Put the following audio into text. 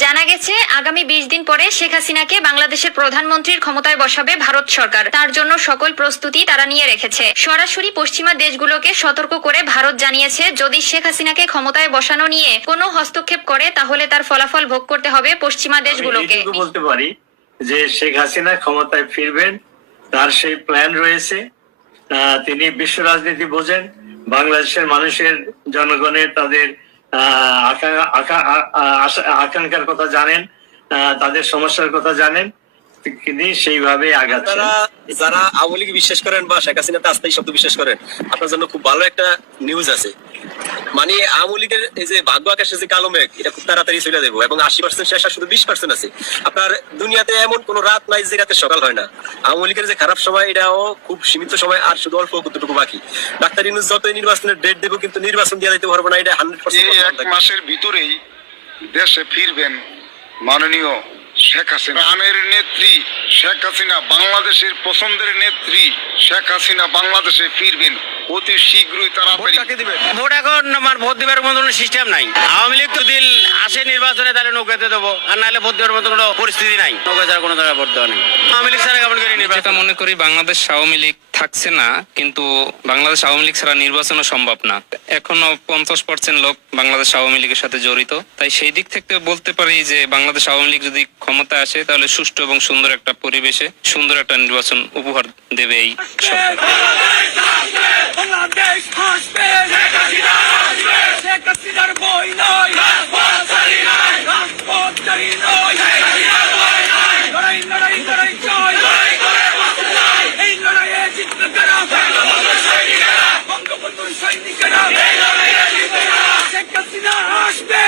জানা গেছে আগামী বিশ দিন পরে শেখ হাসিনাকে বাংলাদেশের প্রধানমন্ত্রীর ক্ষমতায় বসাবে ভারত সরকার। তার জন্য সকল প্রস্তুতি তারা নিয়ে রেখেছে। সরাসরি পশ্চিমা দেশগুলোকে সতর্ক করে ভারত জানিয়েছে যদি শেখ হাসিনাকে ক্ষমতায় বসানো নিয়ে কোনো হস্তক্ষেপ করে তাহলে তার ফলাফল ভোগ করতে হবে পশ্চিমা দেশগুলোকে। বলতে পারি যে শেখ হাসিনা ক্ষমতায় ফিরবেন তার সেই প্ল্যান রয়েছে। তিনি বিশ্ব রাজনীতি বোঝেন বাংলাদেশের মানুষের জনগণের তাদের আকাঙ্ক্ষার কথা জানেন তাদের সমস্যার কথা জানেন, তিনি সেইভাবে আগাচ্ছেন। যারা যারা আওয়ামী লীগ বিশ্বাস করেন বা শেখ হাসিনাতে আস্থায় শব্দ বিশ্বাস করেন, আপনার জন্য খুব ভালো একটা নিউজ আছে। মানে আওয়ামী লীগের এই যে ভাগ্য আকাশে যে কালো মেঘ এটা খুব তাড়াতাড়ি চলে যাব এবং আশি পার্সেন্ট শেষ আর শুধু বিশ পার্সেন্ট আছে। আপনার দুনিয়াতে এমন কোন রাত নাই যে রাতে সকাল হয় না। আওয়ামী লীগের যে খারাপ সময় এটাও খুব সীমিত সময় আর শুধু অল্প কতটুকু বাকি। ডাক্তার ইনুজ যতই নির্বাচনের ডেট দেবো কিন্তু নির্বাচন দিয়ে দিতে পারব না এটা হান্ড্রেড এই এক পার্সেন্ট মাসের ভিতরেই দেশে ফিরবেন মাননীয় শেখ হাসিনা। আনের নেত্রী শেখ হাসিনা বাংলাদেশের পছন্দের নেত্রী শেখ হাসিনা বাংলাদেশে ফিরবেন। অতি শীঘ্রই দিবেন ভোট এখন আমার ভোট দিবার মতো কোনো সিস্টেম নাই। আওয়ামী লীগ তো দিন আসে নির্বাচনে তাহলে নৌকাতে দেবো। আর নাহলে ভোট দেওয়ার মতো কোনো পরিস্থিতি নাই। নৌকা ছাড়া কোনো জায়গায় ভোট দেওয়া নেই। আওয়ামী লীগ ছাড়া কেমন করে নির্বাচন? মনে করি বাংলাদেশ আওয়ামী লীগ থাকছে না কিন্তু বাংলাদেশ আওয়ামী লীগ ছাড়া নির্বাচনও সম্ভব না। এখনও পঞ্চাশ পার্সেন্ট লোক বাংলাদেশ আওয়ামী লীগের সাথে জড়িত। তাই সেই দিক থেকে বলতে পারি যে বাংলাদেশ আওয়ামী লীগ যদি ক্ষমতায় আসে তাহলে সুষ্ঠু এবং সুন্দর একটা পরিবেশে সুন্দর একটা নির্বাচন উপহার দেবে এই সরকার। not Sinan Hoşbey!